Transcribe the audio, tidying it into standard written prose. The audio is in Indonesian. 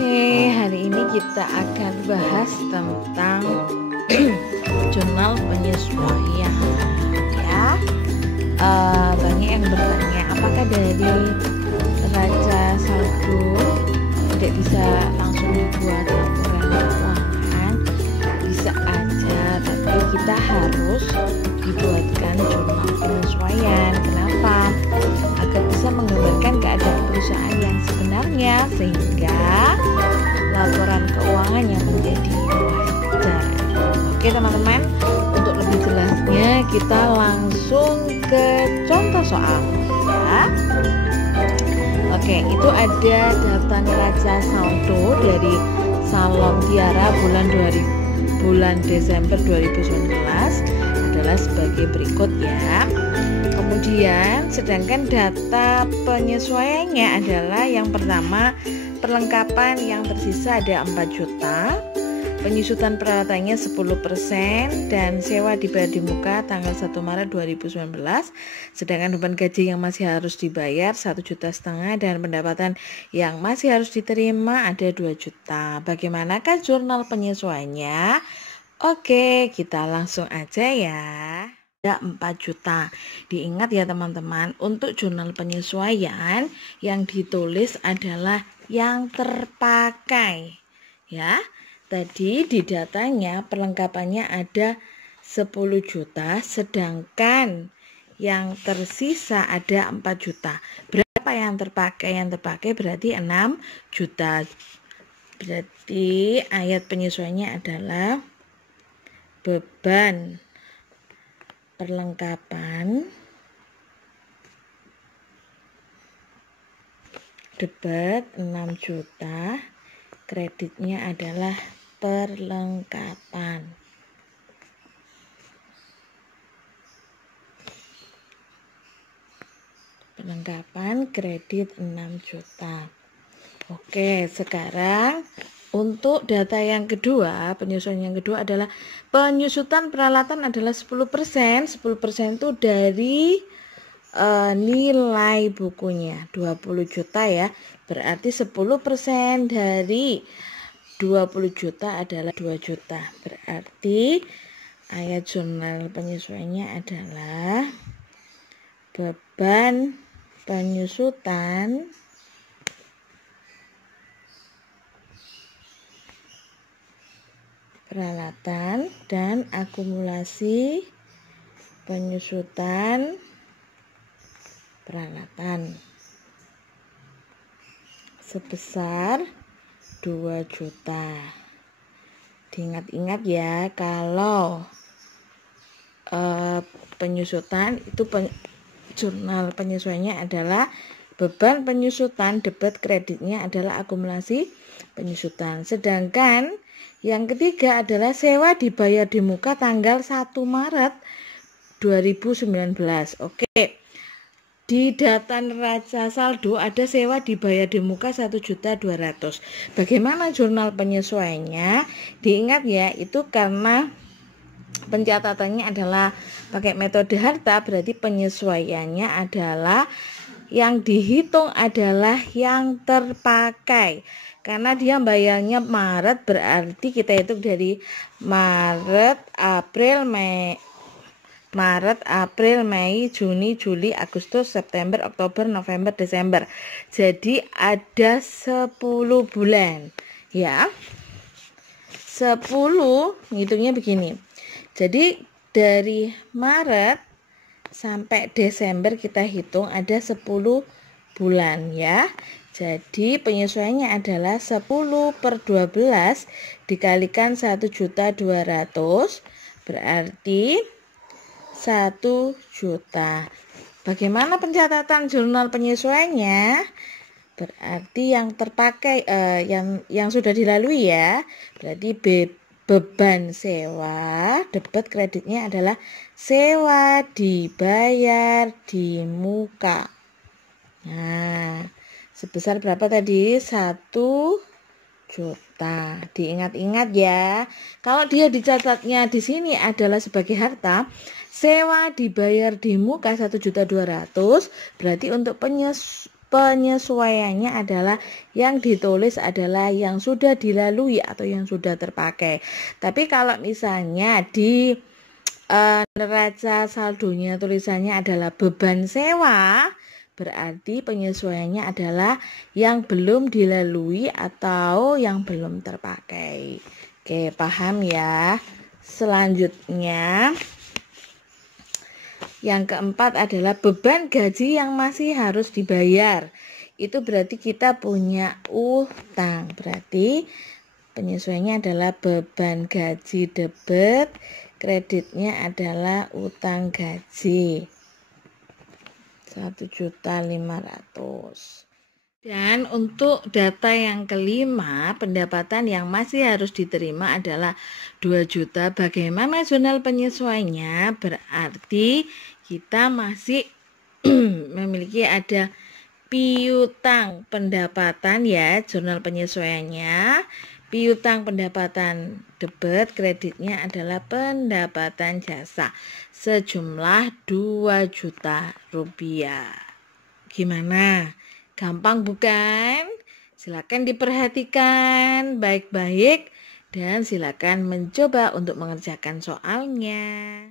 Oke, hari ini kita akan bahas tentang jurnal penyesuaian ya. Banyak yang bertanya, apakah dari neraca saldo tidak bisa langsung dibuat laporan keuangan? Bisa aja, tapi kita harus dibuatkan jurnal penyesuaian. Kenapa? Agar bisa menggambarkan keadaan perusahaan yang sebenarnya, sehingga laporan keuangan yang menjadi wajar. Oke teman-teman, untuk lebih jelasnya kita langsung ke contoh soal ya. Oke, itu ada data neraca saldo dari Salom Tiara bulan Desember 2019 adalah sebagai berikut ya. Kemudian sedangkan data penyesuaiannya adalah yang pertama, perlengkapan yang tersisa ada 4 juta, penyusutan peralatannya 10%, dan sewa dibayar di muka tanggal 1 Maret 2019. Sedangkan beban gaji yang masih harus dibayar 1,5 juta, dan pendapatan yang masih harus diterima ada 2 juta. Bagaimanakah jurnal penyesuaiannya? Oke, kita langsung aja ya. Ada 4 juta. Diingat ya teman-teman, untuk jurnal penyesuaian yang ditulis adalah yang terpakai ya. Tadi di datanya perlengkapannya ada 10 juta, sedangkan yang tersisa ada 4 juta. Berapa yang terpakai? Yang terpakai berarti 6 juta. Berarti ayat penyesuaiannya adalah beban perlengkapan debit 6 juta, kreditnya adalah perlengkapan. Perlengkapan kredit 6 juta. Oke, sekarang untuk data yang kedua, penyesuaian yang kedua adalah penyusutan peralatan adalah 10%. 10% itu dari nilai bukunya 20 juta ya. Berarti 10% dari 20 juta adalah 2 juta. Berarti ayat jurnal penyesuaiannya adalah beban penyusutan peralatan dan akumulasi penyusutan peralatan sebesar 2 juta. Diingat-ingat ya, kalau penyusutan itu jurnal penyesuaiannya adalah beban penyusutan, debit kreditnya adalah akumulasi penyusutan. Sedangkan yang ketiga adalah sewa dibayar di muka tanggal 1 Maret 2019. Oke. Di data neraca saldo ada sewa dibayar di muka 1.200.000. Bagaimana jurnal penyesuaiannya? Diingat ya, itu karena pencatatannya adalah pakai metode harta, berarti penyesuaiannya adalah yang dihitung adalah yang terpakai. Karena dia bayarnya Maret, berarti kita hitung dari Maret, April, Mei, Juni, Juli, Agustus, September, Oktober, November, Desember. Jadi ada 10 bulan ya. 10 ngitungnya begini. Jadi dari Maret sampai Desember kita hitung ada 10 bulan ya. Jadi penyesuaiannya adalah 10/12 dikalikan 1.200.000 berarti 1 juta. Bagaimana pencatatan jurnal penyesuaiannya? Berarti yang terpakai yang sudah dilalui ya. Berarti beban sewa, debit kreditnya adalah sewa dibayar di muka. Nah, sebesar berapa tadi? 1 juta. Diingat-ingat ya. Kalau dia dicatatnya di sini adalah sebagai harta, sewa dibayar di muka 1.200.000, berarti untuk penyesuaiannya adalah yang ditulis adalah yang sudah dilalui atau yang sudah terpakai. Tapi kalau misalnya di neraca saldonya tulisannya adalah beban sewa, berarti penyesuaiannya adalah yang belum dilalui atau yang belum terpakai. Oke, paham ya? Selanjutnya yang keempat adalah beban gaji yang masih harus dibayar. Itu berarti kita punya utang. Berarti penyesuaiannya adalah beban gaji debit, kreditnya adalah utang gaji. 1.500.000. Dan untuk data yang kelima, pendapatan yang masih harus diterima adalah 2 juta. Bagaimana jurnal penyesuaiannya? Berarti kita masih memiliki ada piutang pendapatan ya, jurnal penyesuaiannya. Piutang pendapatan debit, kreditnya adalah pendapatan jasa sejumlah 2 juta rupiah. Gimana? Gampang bukan? Silakan diperhatikan baik-baik dan silakan mencoba untuk mengerjakan soalnya.